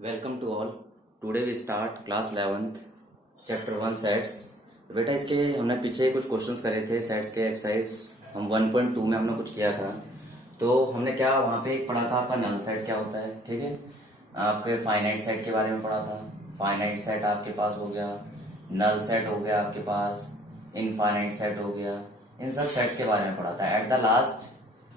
Welcome to all. Today we start class 11th chapter 1 sets. बेटा इसके हमने पीछे कुछ क्वेश्चंस करे थे सेट्स के एक्सरसाइज हम 1.2 में हमने कुछ किया था। तो हमने क्या वहाँ पे एक पढ़ा था आपका नल सेट क्या होता है, ठीक है। आपके फाइनाइट सेट के बारे में पढ़ा था। फाइनाइट सेट आपके पास हो गया, नल सेट हो गया आपके पास, इनफाइनाइट सेट हो गया। इन सब सेट्स के बारे में पढ़ा था। एट द लास्ट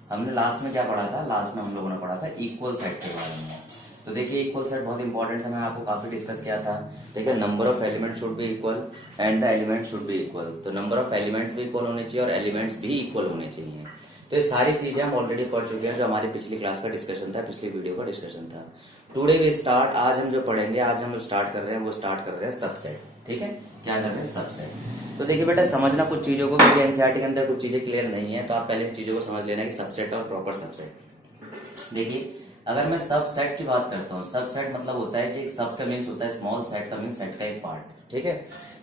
हमने लास्ट में क्या पढ़ा था, लास्ट में हम लोगों ने पढ़ा था इक्वल सेट के बारे में। तो देखिए इक्वल सेट बहुत इंपॉर्टेंट है, मैं आपको काफी डिस्कस किया था। देखिए number of element should be equal and the element should be equal. तो नंबर ऑफ एलिमेंट्स भी इक्वल होने चाहिए और एलिमेंट्स भी इक्वल होने चाहिए। तो ये सारी चीजें हम ऑलरेडी पढ़ चुके हैं, जो हमारी पिछली क्लास का डिस्कशन था, पिछली वीडियो का डिस्कशन था। टुडे वी स्टार्ट, आज हम जो पढ़ेंगे, आज हम स्टार्ट कर रहे हैं, वो स्टार्ट कर रहे हैं सबसेट। ठीक है, क्या कर रहे हैं, सबसेट। तो देखिए बेटा समझना कुछ चीजों को, क्योंकि एनसीईआरटी के अंदर कुछ चीजें क्लियर नहीं है, तो आप पहले चीजों को समझ लेना कि सबसेट और प्रॉपर सबसेट। देखिए अगर मैं सब सेट की बात करता हूँ, सब सेट मतलब होता है कि एक सब का मीन्स होता है स्मॉल, सेट का मीन्स सेट का एक पार्ट। ठीक है,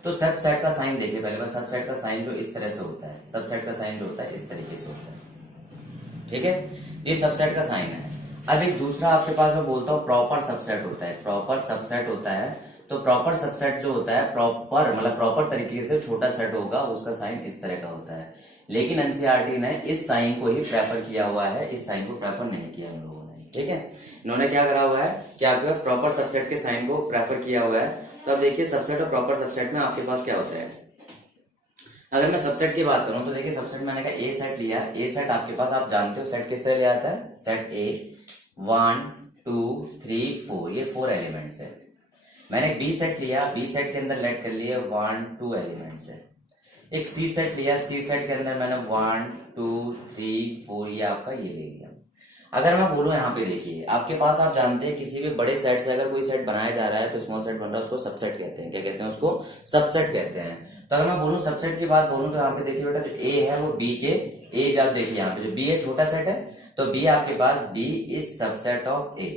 तो सब सेट का साइन देखिए पहले बार। सब सेट का साइन जो इस तरह से होता है, सब सेट का साइन जो होता है इस तरीके से होता है। ठीक है, ये सबसेट का साइन है। अब एक दूसरा आपके पास मैं बोलता हूँ प्रॉपर सबसेट होता है। प्रॉपर सबसेट होता है, तो प्रॉपर सबसेट जो होता है प्रॉपर मतलब प्रॉपर तरीके से छोटा सेट होगा, उसका साइन इस तरह का होता है। लेकिन एनसीईआरटी ने इस साइन को ही प्रेफर किया हुआ है, इस साइन को प्रेफर नहीं किया हम लोगों ने। ठीक है, इन्होंने क्या करा हुआ है कि आपके पास प्रॉपर सबसेट के साइन को प्रेफर किया हुआ है। तो अब देखिए सबसेट और प्रॉपर सबसेट में आपके पास क्या होता है। अगर मैं सबसेट की बात करूं तो देखिए सबसेट मैंने कहा ए सेट लिया। ए सेट आपके पास आप जानते हो सेट किस तरह ले आता है, सेट ए 1 2 3 4, ये 4 एलिमेंट्स है। मैंने बी सेट लिया, बी सेट के अंदर लेट कर लिए 1 2 एलिमेंट्स है। एक सी सेट लिया, सी सेट के अंदर मैंने 1 2 3 4 ये आपका ये ले लिया। अगर मैं बोलूं यहाँ पे देखिए आपके पास, आप जानते हैं किसी भी बड़े सेट से अगर कोई सेट बनाया जा रहा है तो स्मॉल सेट बन रहा है, उसको सबसेट कहते हैं। क्या कहते हैं, उसको सबसेट कहते हैं। तो अगर मैं बोलूं सबसेट की बात बोलूं तो यहाँ पे देखिए बेटा जो ए है वो बी के, ए जब देखिए यहाँ पे जो बी है छोटा सेट है, तो बी आपके पास B is subset of A,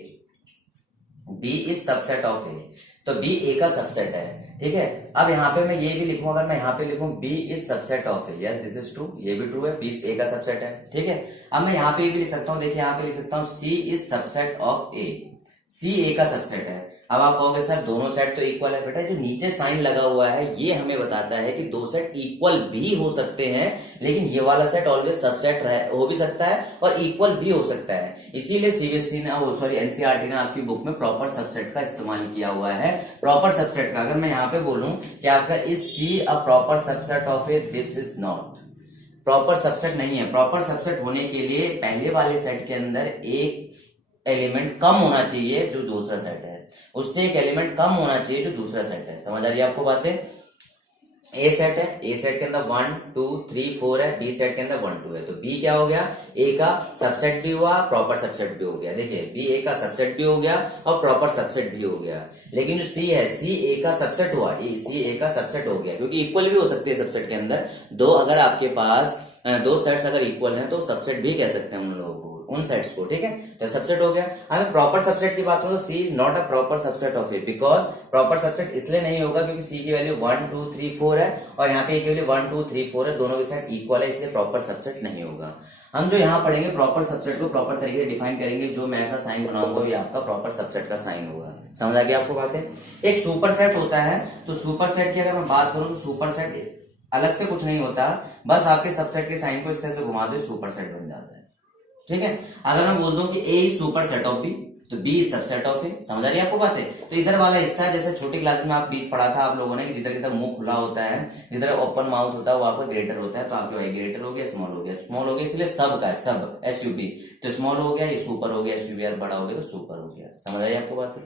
B is subset of A, तो बी ए का सबसेट है। ठीक है, अब यहाँ पे मैं ये भी लिखूं, अगर मैं यहाँ पे लिखूं B is subset of A, yes this is true, ये भी ट्रू है, बी ए का सबसेट है। ठीक है, अब मैं यहाँ पे भी लिख सकता हूँ, देखिए यहाँ पे लिख सकता हूँ सी इज सबसेट ऑफ ए, सी ए का सबसेट है। अब आप कहोगे सर दोनों सेट तो इक्वल है। बेटा जो नीचे साइन लगा हुआ है ये हमें बताता है कि दो सेट इक्वल भी हो सकते हैं, लेकिन ये वाला सेट ऑलवेज सबसेट हो भी सकता है और इक्वल भी हो सकता है। इसीलिए सीबीएसई ने एनसीईआरटी ने आपकी बुक में प्रॉपर सबसेट का इस्तेमाल किया हुआ है। प्रॉपर सबसेट का अगर मैं यहाँ पे बोलूं कि आपका is C a proper subset of A, this is not proper subset नहीं है। प्रॉपर सबसेट होने के लिए पहले वाले सेट के अंदर एक एलिमेंट कम होना चाहिए जो दूसरा सेट है, उससे एक एलिमेंट कम होना चाहिए जो दूसरा सेट है। समझ आ रही है आपको बातें। ए सेट है, ए सेट के अंदर 1 2 3 4 है, बी सेट के अंदर 1 2 है, तो बी क्या हो गया, ए का सबसेट भी हुआ, प्रॉपर सबसेट भी हो गया। देखिए बी ए का सबसेट भी हो गया और प्रॉपर सबसेट भी हो गया। लेकिन जो सी है, सी ए का सबसेट हुआ, सी ए का सबसेट हो गया, क्योंकि इक्वल भी हो सकते हैं सबसेट के अंदर दो। अगर आपके पास दो सेट्स अगर इक्वल हैं तो सबसेट भी कह सकते हैं हम लोगों को उन सेट्स को। ठीक है, तो सबसेट हो गया। अगर प्रॉपर सबसेट की बात करूं तो C is not a proper subset of A, because proper subset इसलिए नहीं होगा क्योंकि सी की वैल्यू 1 2 3 4 है और यहाँ पे ए की वैल्यू 1 2 3 4 है, दोनों के साथ इक्वल है, इसलिए प्रॉपर सबसेट नहीं होगा। हम जो यहाँ पढ़ेंगे प्रॉपर सबसेट को प्रॉपर तरीके से डिफाइन करेंगे, जो मैं ऐसा साइन बनाऊंगा ये आपका प्रॉपर सबसेट का साइन होगा। समझ आ गया आपको बातें। एक सुपर सेट होता है, तो सुपर सेट की अगर मैं बात करूं तो सुपर सेट अलग से कुछ नहीं होता, बस आपके सबसेट के साइन को इस तरह से घुमा दो, सुपर सेट बन जाता है। ठीक है, अगर मैं बोल दूं कि A is superset of B, तो B is subset of A. समझ आ रही है आपको बातें। तो इधर वाला हिस्सा जैसे छोटी क्लास में आप बीच पढ़ा था आप लोगों ने कि जिधर जिधर मुंह खुला होता है, जिधर ओपन माउथ होता है वो आपका ग्रेटर होता है, तो आपके भाई ग्रेटर हो गया, स्मॉल हो गया, स्मॉल हो गया इसलिए सब का है, सब एसयूबी, तो स्मॉल हो गया, ये सुपर हो गया, एसयूबी और बड़ा हो गया तो सुपर हो गया। समझ आई आपको बात।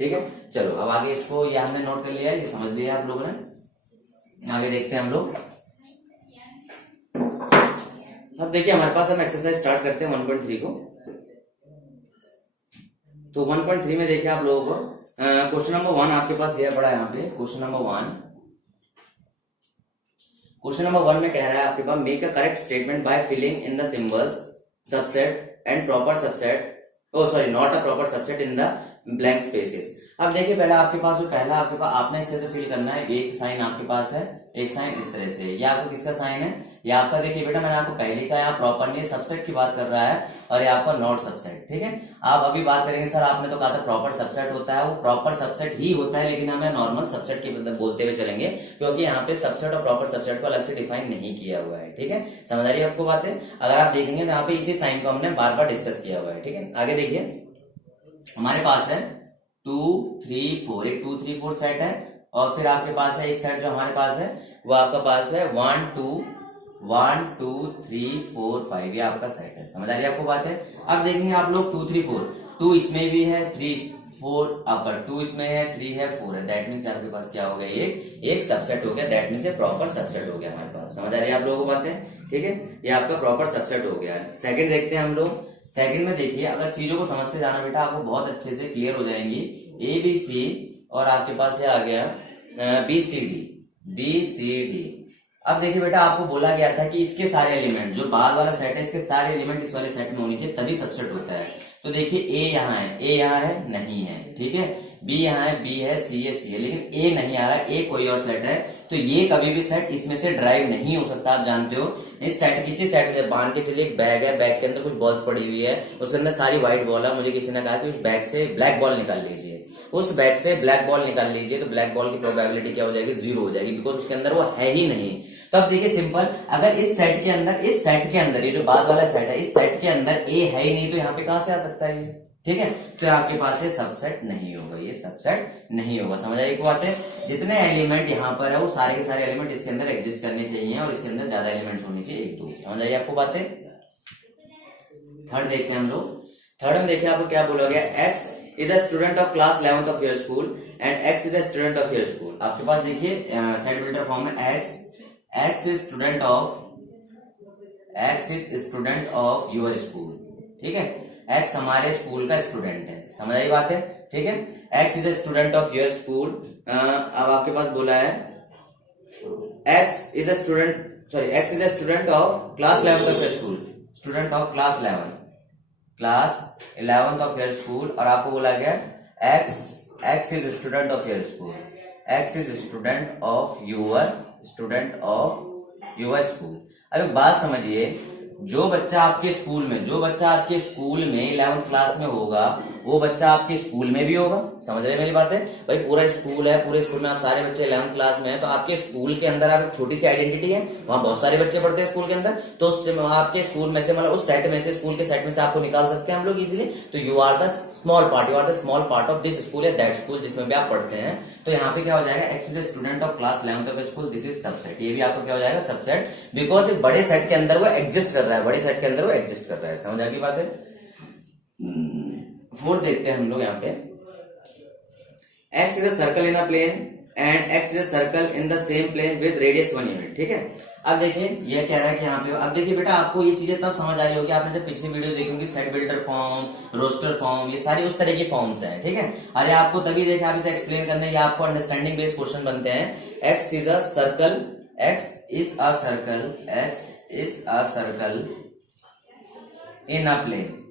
ठीक है, चलो अब आगे इसको ये हमने नोट कर लिया है, ये समझ लिया आप लोगों ने। आगे देखते हैं हम लोग। अब देखिए हमारे पास हम एक्सरसाइज स्टार्ट करते हैं 1.3 को। तो 1.3 में देखिए आप लोगों को क्वेश्चन नंबर 1 आपके पास दिया पड़ा है यहाँ पे। क्वेश्चन नंबर 1 में कह रहा है आपके पास make a correct statement by filling in the symbols subset and proper subset, oh sorry not a proper subset in the blank spaces. अब देखिए पहले आपके पास जो पहला आपके पास आपने इस तरह से फिल करना है, एक साइन आपके पास है, एक साइन इस तरह से, ये आपका किसका साइन है, ये आपका देखिए बेटा मैंने आपको पहले का यहाँ प्रॉपरली सबसेट की बात कर रहा है और ये आपका नॉट सबसेट, ठीक है। आप अभी बात करेंगे सर आपने तो कहा था प्रॉपर सबसेट होता है, वो प्रॉपर सबसेट ही होता है, लेकिन हमें नॉर्मल सबसेट के बोलते हुए चलेंगे क्योंकि यहाँ पे सबसेट और प्रॉपर सबसेट को अलग से डिफाइन नहीं किया हुआ है, ठीक है। समझ आ रही है आपको बातें? अगर आप देखेंगे यहाँ पे इसी साइन को हमने बार बार डिस्कस किया हुआ है, ठीक है। आगे देखिए हमारे पास है 2 3 4, एक 2 3 4 सेट है और फिर आपके पास है एक सेट जो हमारे पास है वो आपका पास है 1 2 3 4 5, ये आपका सेट है। समझ आ रही है आपको बात है? अब देखेंगे आप लोग 2 3 4, 2 इसमें भी है, 3 4 आपका 2 इसमें है, 3 है, 4 है, दैट मीन्स आपके पास क्या हो गया, ये एक सबसेट हो गया, दैट मीन्स ये प्रॉपर सबसेट हो गया हमारे पास। समझ आ रही है आप लोगों को बातें? ठीक है, ये आपका प्रॉपर सबसेट हो गया। सेकंड देखते हैं हम लोग। सेकंड में देखिए अगर चीजों को समझते जाना बेटा आपको बहुत अच्छे से क्लियर हो जाएंगी। ए बी सी और आपके पास ये आ गया बी सी डी। अब देखिए बेटा आपको बोला गया था कि इसके सारे एलिमेंट जो बाद वाला सेट है इसके सारे एलिमेंट इस वाले सेट में होनी चाहिए तभी सबसेट होता है। तो देखिए ए यहाँ है, ए यहाँ है, नहीं है, ठीक है। बी यहाँ है, बी है, सी है, सी है, लेकिन ए नहीं आ रहा, ए कोई और सेट है, तो ये कभी भी सेट इसमें से ड्राइव नहीं हो सकता। आप जानते हो इस सेट किसी सेट में मान के चलिए एक बैग है, बैग के अंदर कुछ बॉल्स पड़ी हुई है, उसके अंदर सारी व्हाइट बॉल है, मुझे किसी ने कहा कि उस बैग से ब्लैक बॉल निकाल लीजिए, उस बैग से ब्लैक बॉल निकाल लीजिए, तो ब्लैक बॉल की प्रोबेबिलिटी क्या हो जाएगी, 0 हो जाएगी, बिकॉज उसके अंदर वो है ही नहीं। तो अब देखिए सिंपल, अगर इस सेट के अंदर ये जो बाद वाला सेट है, इस सेट के अंदर ए है ही नहीं, तो यहाँ पे कहां से आ सकता है ये, ठीक है। तो आपके पास ये सबसेट नहीं होगा, ये सबसेट नहीं होगा। समझ आई एक बात है? जितने एलिमेंट यहाँ पर है वो सारे के सारे एलिमेंट इसके अंदर एग्जिस्ट करने चाहिए और इसके अंदर ज्यादा एलिमेंट्स होने चाहिए, 1 2। समझ आई आपको बातें? थर्ड देखते हैं हम लोग। थर्ड में देखिए आपको क्या बोला गया, x is the student of class 11th of your school and X is the student of your school. आपके पास देखिए सेट बिल्डर फॉर्म में x is student of your school, ठीक है। एक्स हमारे स्कूल का स्टूडेंट है। समझ आई बात है? ठीक है, x is the student of your school. अब आपके पास बोला है x is the student of class 11th of your school, student of class 11th of your school. और आपको बोला गया x is student of your school, x is student of your school. अब एक बात समझिए, जो बच्चा आपके स्कूल में 11th क्लास में होगा वो बच्चा आपके स्कूल में भी होगा। समझ रहे मेरी बात है? भाई पूरा स्कूल है, पूरे स्कूल में आप सारे बच्चे 11th क्लास में है, तो आपके स्कूल के अंदर आप एक छोटी सी आइडेंटिटी है, वहां बहुत सारे बच्चे पढ़ते हैं स्कूल के अंदर, तो उससे आपके स्कूल में से मतलब उस सेट में से, स्कूल के सेट में से आपको निकाल सकते हैं हम लोग इजीली। तो you are the small part of this school या दैट स्कूल जिसमें भी आप पढ़ते हैं। तो यहाँ पे क्या हो जाएगा, x is student of class 11th of school, this is subset. ये भी आपको क्या हो जाएगा, सबसेट, बिकॉज बड़े सेट के अंदर वो एग्जिस्ट कर रहा है, बड़े सेट के अंदर वो एग्जिस्ट कर रहा है। समझ आ गई बात है? फोर्थ देखते हैं हम लोग यहाँ पे, X is a circle in a plane and X is a circle in the same plane with radius 1 unit, ठीक है। अब देखिए ये कह रहा है कि यहाँ पे, अब देखिए बेटा आपको ये चीजें तब समझ आ रही होगी, आपने जब पिछली वीडियो देखी होगी, set builder form, roster form, ये सारी उस तरह की फॉर्म्स हैं, ठीक है। अरे आपको तभी देखा, आप इसे एक्सप्लेन करने या आपको अंडरस्टैंडिंग बेस्ड क्वेश्चन बनते हैं। X is a circle in a plane,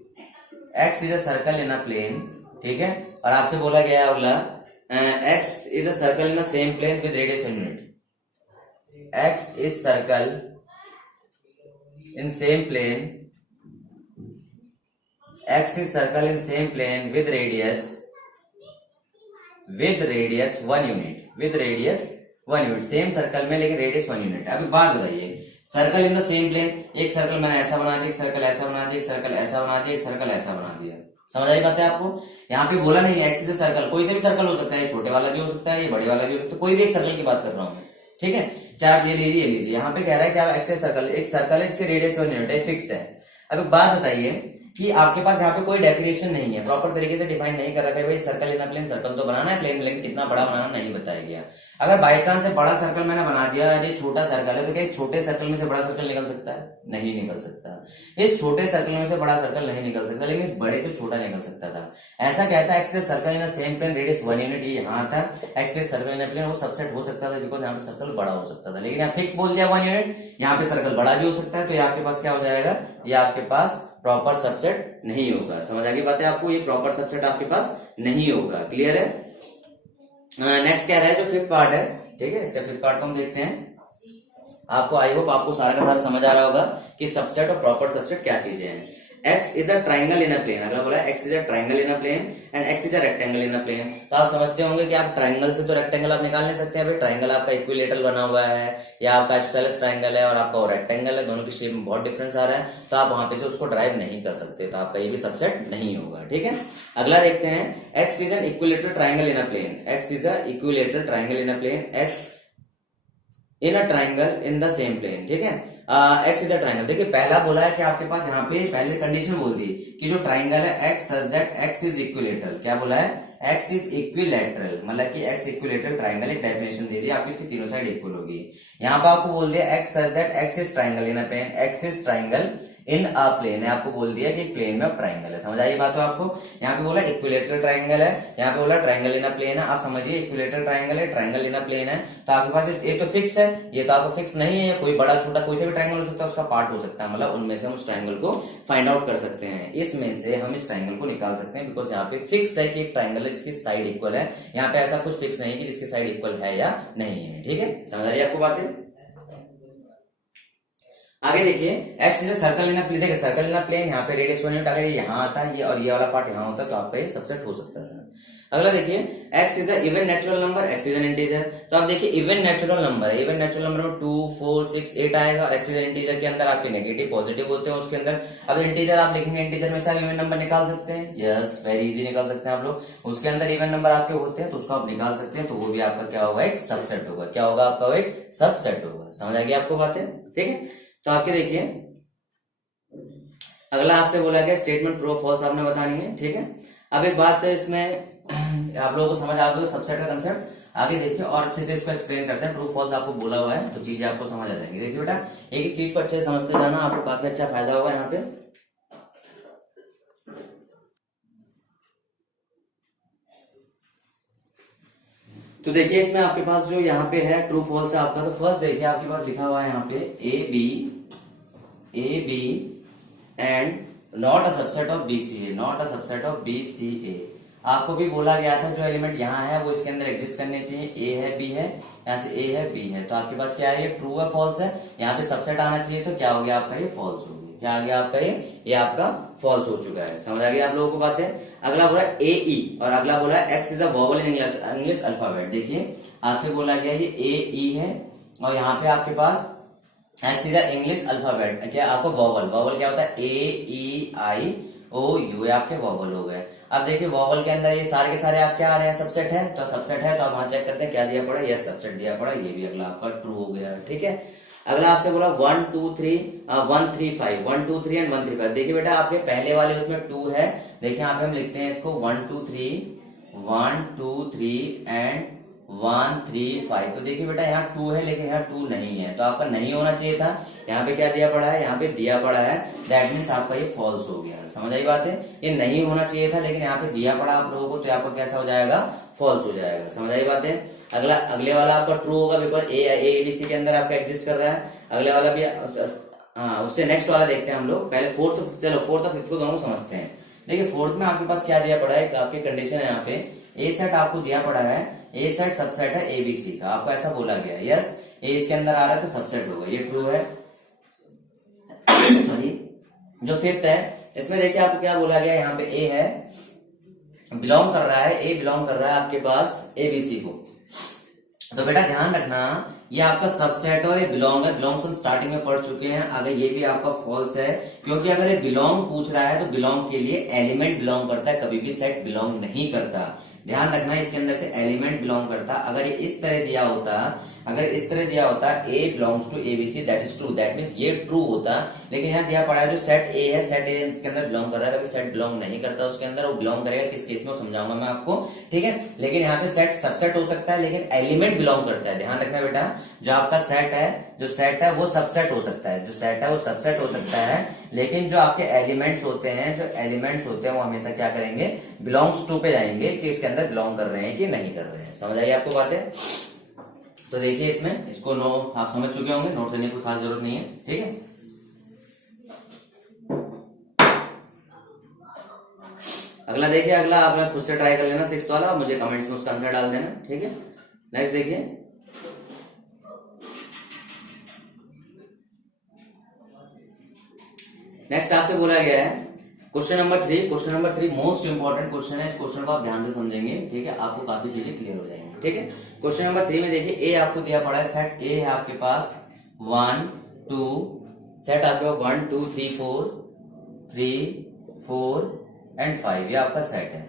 x is a circle in a plane, ठीक है। और आपसे बोला गया है अगला, X is a circle in the same plane with radius 1 unit, X is circle in same plane, x is circle in same plane with radius 1 unit, with radius 1 unit, same circle में लेकिन radius 1 unit. अभी बात बताइए, circle in the same plane, एक circle मैंने ऐसा बना दिया, एक सर्कल ऐसा बना दिया, एक सर्कल ऐसा बना दिया, एक सर्कल ऐसा बना दिया। समझ आई बात है आपको? यहाँ पे बोला नहीं एक्स इज अ सर्कल, कोई से भी सर्कल हो सकता है, छोटे वाला भी हो सकता है, ये बड़े वाला भी हो सकता है, कोई भी एक सर्कल की बात कर रहा हूं, ठीक है। चाहे आप ये लीजिए, यहाँ पे कह रहा है कि आप एक्स सर्कल, एक सर्कल है इसके रेडियस 1 यूनिट है, फिक्स है। अब एक बात बताइए कि आपके पास यहाँ पे कोई डेफिनेशन नहीं है, प्रॉपर तरीके से डिफाइन नहीं कर रखा है भाई सर्कल इन प्लेन, सर्कल तो बनाना है प्लेन, लेकिन कितना बड़ा बनाना नहीं बताया गया। अगर बाई चांस से बड़ा सर्कल मैंने बना दिया, अरे छोटा सर्कल है, तो क्या इस छोटे सर्कल में से बड़ा सर्कल निकल सकता है? नहीं निकल सकता। इस छोटे सर्कल में से बड़ा सर्कल नहीं निकल सकता, लेकिन इस बड़े से छोटा निकल सकता था। ऐसा कहता है X circle in same plane radius 1 unit, ये यहाँ था एक्स सर्कल इन प्लेन, वो सबसेट हो सकता था बिकॉज यहाँ पे सर्कल बड़ा हो सकता था, लेकिन यहाँ फिक्स बोल दिया 1 यूनिट, यहाँ पे सर्कल बड़ा भी हो सकता है। तो ये आपके पास क्या हो जाएगा, ये आपके पास प्रॉपर सबसेट नहीं होगा। समझ आ गई बात है आपको, ये प्रॉपर सबसेट आपके पास नहीं होगा। क्लियर है। नेक्स्ट क्या रहा है, जो फिफ्थ पार्ट है, ठीक है, इसका फिफ्थ पार्ट को हम देखते हैं। आपको आई होप आपको सारा का सारा समझ आ रहा होगा कि सबसेट और प्रॉपर सबसेट क्या चीजें हैं। X is a triangle in a plane, अगला बोला X is a triangle in a plane and X is a rectangle in a plane. तो आप समझते होंगे कि आप ट्राइंगल से तो रेक्टेंगल आप निकाल नहीं सकते हैं। भाई ट्राइंगल आपका इक्विलेटरल बना हुआ है या आपका आइसोसेलेस ट्राइंगल है और आपका रेक्टेंगल है, दोनों की शेप में बहुत डिफरेंस आ रहा है, तो आप वहां पे से उसको ड्राइव नहीं कर सकते, तो आपका ये भी सबसेट नहीं होगा। ठीक है, अगला देखते हैं, X is an equilateral triangle in a plane, X is a equilateral triangle in a plane, X in a triangle in the same plane. ठीक है, एक्स इज अ ट्राइंगल। देखिए पहला बोला है कि आपके पास यहाँ पे पहले कंडीशन बोल दी कि जो ट्राइंगल है x such that x is equilateral. क्या बोला है, एक्स इज इक्विलेटरल, मतलब कि एक्स इक्विलेटरल ट्राइंगल, एक डेफिनेशन दे दी आपकी, इसकी तीनों साइड इक्वल होगी। यहाँ पे आपको बोल दिया x such that x is triangle in a plane, x is triangle in a plane है, आपको बोल दिया कि एक प्लेन में ट्राइंगल है। समझ आई बात हो आपको। यहाँ पे बोला इक्विलेटरल ट्राइंगल है, यहाँ पे बोला ट्राइंगल इन अ प्लेन है। आप समझिए इक्विलेटरल ट्राइंगल है, ट्राइंगल इन अ प्लेन है, तो आपके पास ये तो फिक्स है, ये तो आपको फिक्स नहीं है, कोई बड़ा छोटा कोई से भी ट्राइंगल हो सकता है, उसका पार्ट हो सकता है, मतलब उनमें से हम उस ट्राइंगल को फाइंड आउट कर सकते हैं। इसमें से हम इस ट्राइंगल को निकाल सकते हैं, बिकॉज यहाँ पे फिक्स है कि एक ट्राइंगल है जिसकी साइड इक्वल है। यहाँ पे ऐसा कुछ फिक्स नहीं है कि जिसकी साइड इक्वल है या नहीं है। ठीक है, समझ आ रही है आपको बातें। आगे देखिए, x is circle in a plane, देखिए सर्कल इन अ प्लेन, यहाँ पे रेडियस 1 यूनिट अगर यहाँ आता है, ये और ये वाला पार्ट यहाँ होता है, तो आपका ये सबसेट हो सकता है। अगला देखिए, x is a even natural number, x is an integer. तो आप देखिए इवन नेचुरल नंबर है, इवन नेचुरल नंबर में 2, 4, 6, 8 आएगा, और एक्स इज एन इंटीजर के अंदर आपके नेगेटिव पॉजिटिव होते हैं उसके अंदर। अब इंटीजर आप लिखेंगे, इंटीजर में से आप इवन नंबर निकाल सकते हैं, यस वेरी इजी निकाल सकते हैं आप लोग। उसके अंदर इवन नंबर आपके होते हैं तो उसको आप निकाल सकते हैं, तो वो भी आपका क्या होगा, एक सबसेट होगा। क्या होगा आपका, वो एक सबसेट होगा। समझ आ गई आपको बातें। ठीक है, तो आपके देखिए अगला आपसे बोला गया स्टेटमेंट ट्रू और फॉल्स आपने बतानी है। ठीक है, अब एक बात इसमें आप लोगों को समझ आ गई सबसेट का कंसेप्ट। आगे देखिए और अच्छे से इसको एक्सप्लेन करते हैं। ट्रू फॉल्स आपको बोला हुआ है तो चीजें आपको समझ आ जाएंगी। देखिए बेटा, एक एक चीज को अच्छे से समझते जाना, आपको काफी अच्छा फायदा होगा यहाँ पे। तो देखिए इसमें आपके पास जो यहाँ पे है ट्रू फॉल्स है आपका, तो फर्स्ट देखिए आपके पास लिखा हुआ है यहाँ पे A B and not a subset of BCA, not a subset of BCA। आपको भी बोला गया था जो एलिमेंट यहाँ है वो इसके अंदर एग्जिस्ट करने चाहिए, ए है बी है, यहाँ से ए है बी है, तो आपके पास क्या है, ये ट्रू है फॉल्स है, यहाँ पे सबसेट आना चाहिए, तो क्या हो गया आपका, ये फॉल्स हो गया। क्या आ गया आपका, ये आपका फॉल्स हो चुका है। समझ आ गया आप लोगों को बातें। अगला बोला AE और अगला बोला x is a vowel in English alphabet. देखिए आपसे बोला गया ये AE है और यहाँ पे आपके पास एक्स इज इंग्लिश अल्फाबेट, क्या आपको वॉवल, वॉवल क्या होता है, AEIOU, आपके वॉवल हो गए। अब देखिए वॉवल के अंदर ये सारे के सारे आप क्या आ रहे हैं, सबसेट है, तो सबसेट है तो आप वहां चेक करते हैं क्या दिया पड़ा, यस सबसेट दिया पड़ा, ये भी अगला आपका ट्रू हो गया। ठीक है, अगला आपसे बोला 1 2 3 1 3 5, 1 2 3 एंड 1 3 5। देखिए बेटा आपके पहले वाले उसमें 2 है, देखिए यहाँ पे हम लिखते हैं इसको 1 2 3 एंड 1 3 5। तो देखिए बेटा यहाँ 2 है लेकिन यहाँ 2 नहीं है, तो आपका नहीं होना चाहिए था। यहाँ पे क्या दिया पड़ा है, यहाँ पे दिया पड़ा है, दैट मीन्स आपका ये फॉल्स हो गया। समझ आई बात है, ये नहीं होना चाहिए था लेकिन यहाँ पे दिया पड़ा आप लोगों को, तो आपका कैसा हो जाएगा, फॉल्स हो जाएगा। समझ आई बात है। अगला अगले वाला आपका ट्रू होगा बिकॉज ABC के अंदर आपका एग्जिस्ट कर रहा है। अगले वाला भी हाँ, उससे नेक्स्ट वाला देखते हैं हम लोग। पहले फोर्थ, चलो फोर्थ और फिफ्थ को दोनों समझते हैं। देखिए फोर्थ में आपके पास क्या दिया पड़ा है, आपकी कंडीशन है यहाँ पे ए सेट आपको दिया पड़ा है, ए सेट सबसेट है ABC का, आपको ऐसा बोला गया है, यस ए इसके अंदर आ रहा है तो सबसेट होगा, ये ट्रू है। सॉरी, जो फिफ्थ है इसमें देखिए आपको क्या बोला गया, यहाँ पे ए है, बिलोंग कर रहा है, ए बिलोंग कर रहा है आपके पास ABC को। तो बेटा ध्यान रखना ये आपका सबसेट और ये बिलोंग है, बिलोंग्स हम स्टार्टिंग में पढ़ चुके हैं। अगर ये भी आपका फॉल्स है, क्योंकि अगर ये बिलोंग पूछ रहा है तो बिलोंग के लिए एलिमेंट बिलोंग करता है, कभी भी सेट बिलोंग नहीं करता। ध्यान रखना इसके अंदर से एलिमेंट बिलोंग करता। अगर ये इस तरह दिया होता, अगर इस तरह दिया होता A belongs to ABC, that is true, that means ये ट्रू होता। लेकिन यहाँ दिया पड़ा है जो सेट A है, सेट A इसके अंदर बिलोंग कर रहा है, कभी सेट बिलोंग नहीं करता उसके अंदर, वो बिलोंग करेगा किस केस में वो समझाऊंगा मैं आपको। ठीक है, लेकिन यहाँ पे सेट सबसेट हो सकता है लेकिन एलिमेंट बिलोंग करता है। ध्यान रखना बेटा, जो आपका सेट है, जो सेट है वो सबसेट हो सकता है, जो सेट है वो सबसेट हो सकता है, लेकिन जो आपके एलिमेंट्स होते हैं, जो एलिमेंट्स होते हैं वो हमेशा क्या करेंगे, बिलोंग्स टू पे जाएंगे कि इसके अंदर बिलोंग कर रहे हैं कि नहीं कर रहे हैं। समझ आई आपको बातें। तो देखिए इसमें इसको नो आप समझ चुके होंगे, नोट करने की कोई खास जरूरत नहीं है। ठीक है, अगला देखिए, अगला आप खुद से ट्राई कर लेना 6th वाला और मुझे कमेंट्स में उसका आंसर डाल देना, ठीक है। नेक्स्ट देखिए, नेक्स्ट आपसे बोला गया है question number 3। Question number 3 most important question है। इस क्वेश्चन को आप ध्यान से समझेंगे, ठीक है, आपको काफी चीजें क्लियर हो जाएंगी, ठीक है। क्वेश्चन नंबर 3 में देखिए, ए आपको दिया पड़ा है, सेट ए है आपके पास 1 2, सेट आपके पास 1 2 3 4 एंड 5, ये आपका सेट है।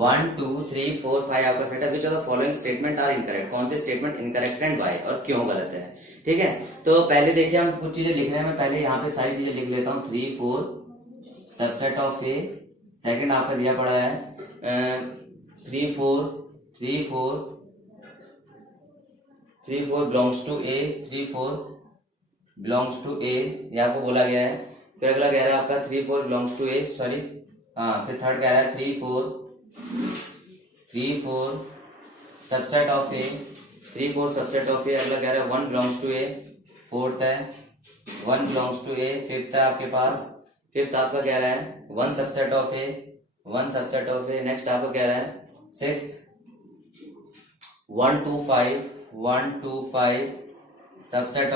1 2 3 4 5 आपका सेट है। Which of the following statement are incorrect, कौन से स्टेटमेंट इनकरेक्ट एंड वाई, और क्यों गलत है, ठीक है। तो पहले देखिए, हम कुछ चीजें लिखने में पहले यहाँ पे सारी चीजें लिख लेता हूँ। 3 4 सबसेट ऑफ ए, सेकंड आपका दिया पड़ा है 3 4 belongs to A, 3 4 belongs to A, ये आपको बोला गया है। फिर अगला कह रहा है आपका 3 4 बिलोंग्स टू ए, सॉरी फिर थर्ड कह रहा है 3 4 subset of A, 3 4 subset of A. अगला कह रहा है 1 बिलोंग्स टू ए, फोर्थ है 1 बिलोंग्स टू ए। फिफ्थ है आपके पास, फिफ्थ आपका कह रहा है 1 subset of A, 1 subset of A. Next आपका कह रहा है sixth 1 2 5 subset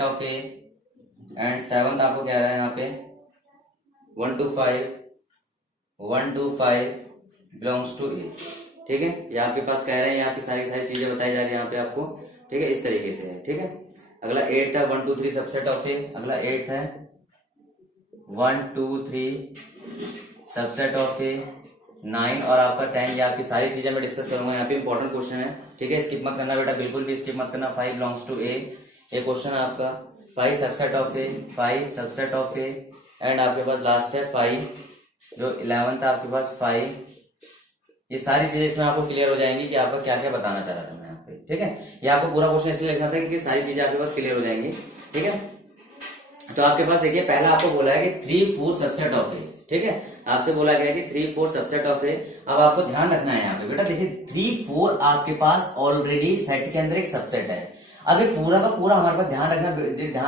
of A. And seventh आपको कह रहा है यहाँ पे 1 2 5 बिलोंग्स टू ए, ठीक है। ये आपके पास कह रहे हैं, यहाँ की सारी चीजें बताई जा रही है यहाँ पे आपको, ठीक है, इस तरीके से है, ठीक है। अगला 8th है 1 2 3 सबसेट ऑफ ए। अगला 8th है 1 2 3 सबसेट ऑफ ए। 9 और आपका 10, ये आपकी सारी चीजें मैं डिस्कस करूंगा। यहाँ पे इंपॉर्टेंट क्वेश्चन है, ठीक है, स्किप मत करना बेटा, बिल्कुल भी स्किप मत करना। 5 बिलोंग्स टू ए, ये क्वेश्चन है आपका। 5 subset of A, 5 subset of A. And आपके पास लास्ट है 5, जो 11th आपके पास 5। ये सारी चीजें इसमें आपको क्लियर हो जाएंगी कि आपका क्या क्या बताना चाह रहा था मैं यहाँ पे, ठीक है। ये आपको पूरा क्वेश्चन इसलिए लिखना था कि सारी चीजें आपके पास क्लियर हो जाएंगी, ठीक है। तो आपके पास देखिए, पहला आपको बोला है कि 3 4 सबसेट ऑफ ए, ठीक है, आपसे बोला गया है कि 3 4 सबसेट ऑफ ए। अब आपको ध्यान रखना है यहाँ पे बेटा, देखिए 3 4 आपके पास ऑलरेडी सेट के अंदर एक सबसेट है। अब ये पूरा का पूरा हमारे पास ध्यान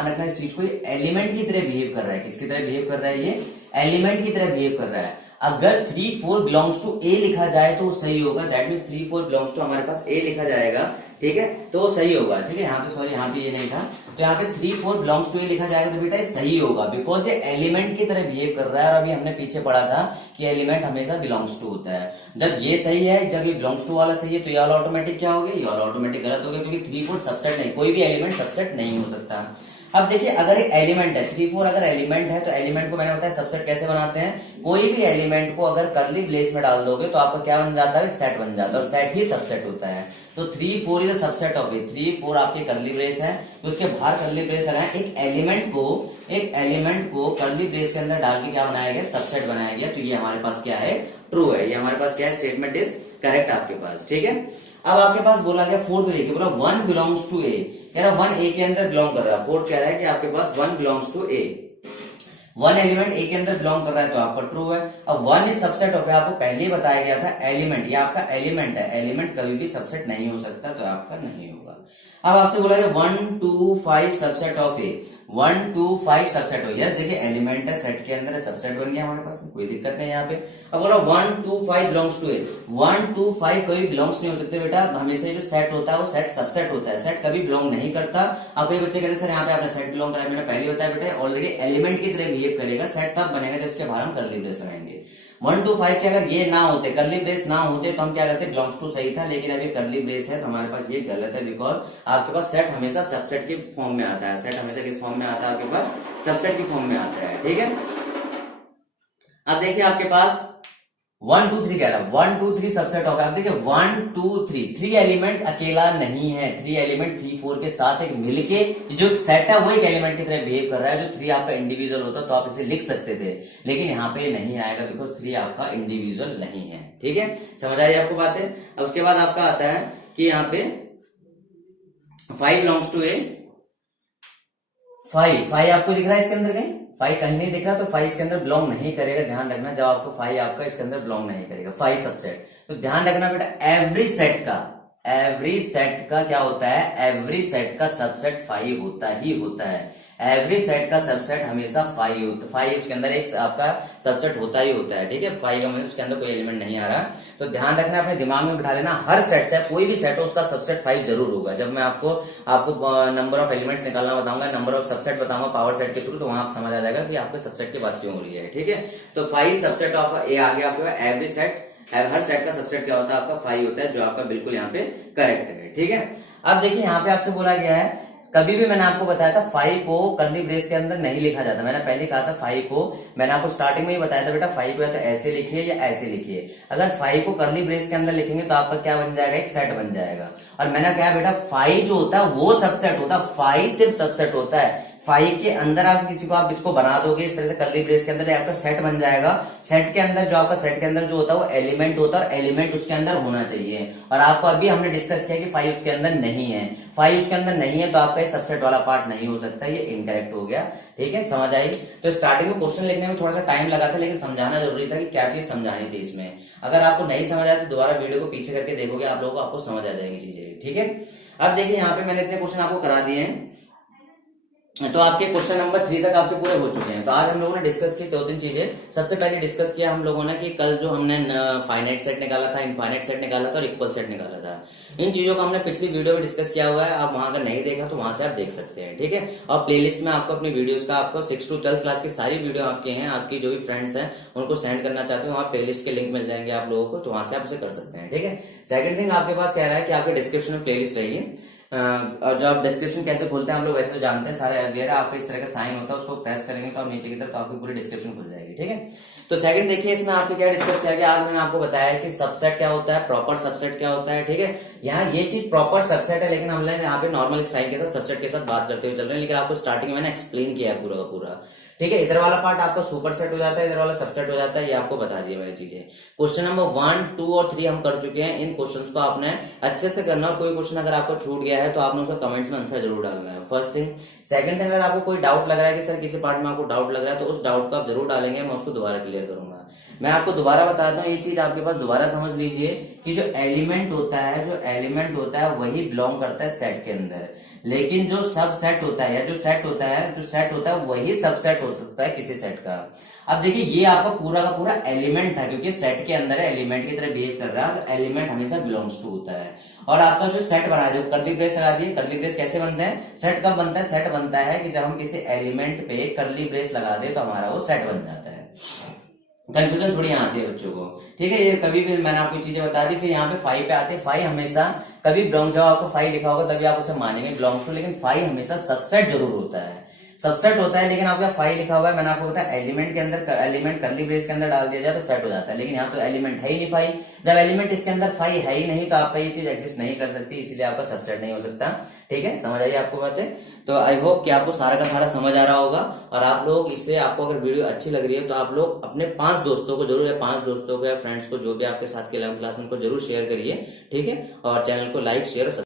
रखना इस चीज को, ये एलिमेंट की तरह बिहेव कर रहा है। किसकी तरह बिहेव कर रहा है? ये एलिमेंट की तरह बिहेव कर रहा है। अगर 3 4 बिलोंग्स टू ए लिखा जाए तो सही होगा, दैट मीन्स 3 4 बिलोंग्स टू हमारे पास ए लिखा जाएगा, ठीक है, तो सही होगा, ठीक है। यहाँ पे सॉरी, यहाँ पे ये नहीं था, तो यहाँ पे 3 4 बिलोंग्स टू ए लिखा जाएगा तो बेटा ये सही होगा, बिकॉज ये एलिमेंट की तरह बिहेव कर रहा है। और अभी हमने पीछे पढ़ा था कि एलिमेंट हमेशा बिलोंग्स टू होता है। जब ये सही है, जब ये बिलोंग्स टू वाला सही है, तो ये वाला ऑटोमेटिक क्या हो गया? ये वाला ऑटोमेटिक गलत हो गया, क्योंकि 3 4 सबसेट नहीं, कोई भी एलिमेंट सबसेट नहीं हो सकता। अब देखिए, अगर एक एलिमेंट है 3 4 अगर एलिमेंट है, तो एलिमेंट को मैंने बताया सबसेट कैसे बनाते हैं। कोई भी एलिमेंट को अगर कर्ली ब्रेस में डाल दोगे तो आपका क्या बन जाता है? एक सेट बन जाता है, और सेट ही सबसेट होता है। तो 3 4 is the subset of A. 3 4 आपके कर्ली ब्रेस है, तो उसके बाहर कर्ली ब्रेस लगाए। एक एलिमेंट को कर्ली ब्रेस के अंदर डाल के क्या बनाया गया? सबसेट बनाया गया। तो ये हमारे पास क्या है? ट्रू है। ये हमारे पास क्या है? स्टेटमेंट इज करेक्ट आपके पास, ठीक है। अब आपके पास बोला गया फोर्थ, देखिए बोला 1 बिलोंग्स टू ए, कह रहा 1 ए के अंदर बिलोंग कर रहा है। फोर्थ कह रहा है कि आपके पास 1 बिलोंग्स टू ए, 1 एलिमेंट ए के अंदर बिलोंग कर रहा है, तो आपका ट्रू है। अब 1 इज सबसेट ऑफ, आपको पहले ही बताया गया था एलिमेंट, ये आपका एलिमेंट है, एलिमेंट कभी भी सबसेट नहीं हो सकता, तो आपका नहीं होगा। अब आपसे बोला गया 1 2 5 सबसेट ऑफ ए, 1 2 5 सबसेट हो। यस, देखिए एलिमेंट है, सेट के अंदर है, सबसेट बन गया हमारे पास, कोई दिक्कत नहीं यहाँ पे। अब बोला 1 2 5 बिलोंग्स टू ए, 1 2 5 कोई बिलोंग्स नहीं हो सकते बेटा। हमेशा जो सेट होता है वो सेट सबसेट होता है, सेट कभी बिलोंग नहीं करता। अब कोई बच्चे कहते सर यहाँ पे आपने सेट बिलोंग कराया, मैंने पहले बताया बेटा ऑलरेडी एलिमेंट की तरह बिहेव करेगा। सेट तब बनेगा जब इसके बाहर हम कर्ली ब्रेस लगाएंगे। 1 2 5 के अगर ये ना होते, कर्ली ब्रेस ना होते, तो हम क्या करते? बिलोंग्स टू सही था, लेकिन अभी कर्ली ब्रेस है तो हमारे पास ये गलत है, बिकॉज आपके पास सेट हमेशा सबसेट के फॉर्म में आता है। सेट हमेशा किस फॉर्म में आता है? आपके पास सबसेट की फॉर्म में आता है, ठीक है। अब देखिए आपके पास 1 2 3 कह रहा है, 1 2 3 सबसेट होगा। अब देखिए 1 2 3 एलिमेंट अकेला नहीं है, 3 एलिमेंट 3 4 के साथ एक मिलके जो एक सेट है वो एक एलिमेंट की तरह बिहेव कर रहा है। जो 3 आपका इंडिविजुअल होता तो आप इसे लिख सकते थे, लेकिन यहाँ पे नहीं आएगा, बिकॉज 3 आपका इंडिविजुअल नहीं है, ठीक है। समझ आ रही है आपको बातें? अब उसके बाद आपका आता है कि यहाँ पे 5 बिलोंग्स टू ए, 5 आपको दिख रहा है इसके अंदर? कहीं 5 कहीं नहीं दिख रहा, तो 5 इसके अंदर बिलोंग नहीं करेगा। ध्यान रखना, जब आपको 5 आपका इसके अंदर बिलोंग नहीं करेगा, 5 सबसेट। तो ध्यान रखना बेटा, एवरी सेट का क्या होता है? एवरी सेट का सबसेट 5 होता ही होता है। एवरी सेट का सबसेट हमेशा फाइव उसके अंदर एक आपका सबसेट होता ही होता है, ठीक है। फाइव का मतलब उसके अंदर कोई एलिमेंट नहीं आ रहा, तो ध्यान रखना, अपने दिमाग में बिठा लेना, हर सेट चाहे कोई भी सेट हो उसका सबसेट फाइव जरूर होगा। जब मैं आपको नंबर ऑफ एलिमेंट्स निकालना बताऊंगा, नंबर ऑफ सबसेट बताऊंगा पावर सेट के थ्रू, तो वहां आप समझ आ जाएगा कि आपके सबसेट की बात क्यों हो रही है, ठीक है। तो फाइव सबसेट ऑफ ए आ गया आपके एवरी सेट, हर सेट का सबसेट क्या होता है आपका फाइव होता है, जो आपका बिल्कुल यहाँ पे करेक्ट है, ठीक है। अब देखिए यहाँ पे आपसे बोला गया है, कभी भी मैंने आपको बताया था फाइव को कर्ली ब्रेस के अंदर नहीं लिखा जाता। मैंने पहले कहा था फाइव को, मैंने आपको स्टार्टिंग में ही बताया था बेटा फाइव को या तो ऐसे लिखिए या ऐसे लिखिए। अगर फाइव को कर्ली ब्रेस के अंदर लिखेंगे तो आपका क्या बन जाएगा, एक सेट बन जाएगा। और मैंने कहा बेटा फाइव जो होता है वो सबसेट होता है, फाइव सिर्फ सबसेट होता है। फाइव के अंदर आप किसी को आप इसको बना दोगे इस तरह से कर्ली ब्रेस के अंदर, आपका सेट बन जाएगा। सेट के अंदर जो आपका सेट के अंदर जो होता है वो एलिमेंट होता है, और एलिमेंट उसके अंदर होना चाहिए। और आपको अभी हमने डिस्कस किया कि फाइव उसके अंदर नहीं है, फाइव उसके अंदर नहीं है तो आपका सबसेट वाला पार्ट नहीं हो सकता, ये इनकरेक्ट हो गया, ठीक है। समझ आई। तो स्टार्टिंग में क्वेश्चन लिखने में थोड़ा सा टाइम लगा था, लेकिन समझाना जरूरी था कि क्या चीज समझानी थी इसमें। अगर आपको नहीं समझ आया तो दोबारा वीडियो को पीछे करके देखोगे आप लोगों को, आपको समझ आ जाएगी चीजें, ठीक है। अब देखिए यहाँ पे मैंने इतने क्वेश्चन आपको करा दिए हैं, तो आपके क्वेश्चन नंबर 3 तक आपके पूरे हो चुके हैं। तो आज हम लोगों ने डिस्कस की 2-3 चीजें। सबसे पहले डिस्कस किया हम लोगों ने कि कल जो हमने फाइनाइट सेट निकाला था, इनफाइनाइट सेट निकाला था और इक्वल सेट निकाला था, इन चीजों को हमने पिछली वीडियो में डिस्कस किया हुआ है। आप वहां अगर नहीं देखा तो वहां से आप देख सकते हैं, ठीक है। और प्लेलिस्ट में आपको अपनी वीडियोस का आपको 6 to 12 क्लास की सारी वीडियो आपके हैं, आपकी जो भी फ्रेंड्स हैं उनको सेंड करना चाहते हो वहां प्लेलिस्ट के लिंक मिल जाएंगे आप लोगों को, तो वहां से आप उसे कर सकते हैं, ठीक है। सेकंड थिंग आपके पास कह रहा है कि आपके डिस्क्रिप्शन में प्लेलिस्ट रहेगी, और जब डिस्क्रिप्शन कैसे खोलते हैं हम लोग वैसे तो जानते हैं, सारे अवेयर है। आपका इस तरह का साइन होता है, उसको प्रेस करेंगे तो आप नीचे की तरफ आपकी पूरी डिस्क्रिप्शन खुल जाएगी, ठीक है। तो सेकंड देखिए इसमें आपको क्या डिस्कस किया गया। आज मैंने आपको बताया कि सबसेट क्या होता है, प्रॉपर सबसेट क्या होता है, ठीक है। यहाँ ये चीज प्रॉपर सबसेट है, लेकिन हमने यहाँ पे नॉर्मल साइन के साथ सबसेट के साथ बात करते हुए चल रहे हैं, लेकिन आपको स्टार्टिंग में मैंने एक्सप्लेन किया है पूरा का पूरा, ठीक है। इधर वाला पार्ट आपका सुपर सेट हो जाता है, इधर वाला सबसेट हो जाता है, ये आपको बता दिया मैंने चीजें। क्वेश्चन नंबर 1, 2 और 3 हम कर चुके हैं। इन क्वेश्चंस को आपने अच्छे से करना, और कोई क्वेश्चन अगर आपको छूट गया है तो आपने उसका कमेंट्स में आंसर जरूर डालना है, फर्स्ट थिंग। सेकंड थिंग, अगर आपको कोई डाउट लग रहा है कि सर किसी पार्ट में आपको डाउट लग रहा है, तो उस डाउट को आप जरूर डालेंगे, मैं उसको दोबारा क्लियर करूंगा। मैं आपको दोबारा बताता हूँ, ये चीज आपके पास दोबारा समझ लीजिए कि जो एलिमेंट होता है वही बिलोंग करता है सेट के अंदर, लेकिन जो सब सेट होता है या जो सेट होता है वही सबसेट हो सकता है किसी सेट का। अब देखिए ये आपका पूरा का पूरा एलिमेंट था, क्योंकि सेट के अंदर है, एलिमेंट की तरह बिहेव कर रहा है, तो एलिमेंट हमेशा बिलोंग्स टू होता है। और आपका जो सेट बना है, कर्ली ब्रेस लगा दिए, कर्ली ब्रेस कैसे बनते हैं, सेट कब बनता है, सेट बनता है कि जब हम किसी एलिमेंट पे कर्ली ब्रेस लगा दे तो हमारा वो सेट बन जाता है। कंफ्यूजन थोड़ी यहाँ आती है बच्चों को, ठीक है। ये कभी भी मैंने आपको चीजें बता दी। फिर यहाँ पे 5 पे आते हैं। 5 हमेशा कभी बिलोंग, जब आपको 5 लिखा होगा तभी आप उसे मानेंगे बिलोंग्स टू, लेकिन 5 हमेशा सबसेट जरूर होता है, सबसेट होता है। लेकिन आपका 5 लिखा हुआ है, मैंने आपको बताया एलिमेंट के अंदर, एलिमेंट कर्ली ब्रेस के अंदर डाल दिया जाए तो सेट हो जाता है, लेकिन यहाँ तो एलिमेंट है ही नहीं 5। जब एलिमेंट इसके अंदर 5 है ही नहीं तो आपका ये चीज एग्जिस्ट नहीं कर सकती, इसीलिए आपका सबसेट नहीं हो सकता, ठीक है। समझ आइए आपको बातें। तो आई होप कि आपको सारा का सारा समझ आ रहा होगा, और आप लोग इससे, आपको अगर वीडियो अच्छी लग रही है तो आप लोग अपने 5 दोस्तों को जरूर, या 5 दोस्तों को या फ्रेंड्स को जो भी आपके साथ के 11th क्लास में, उनको जरूर शेयर करिए, ठीक है। और चैनल को लाइक, शेयर और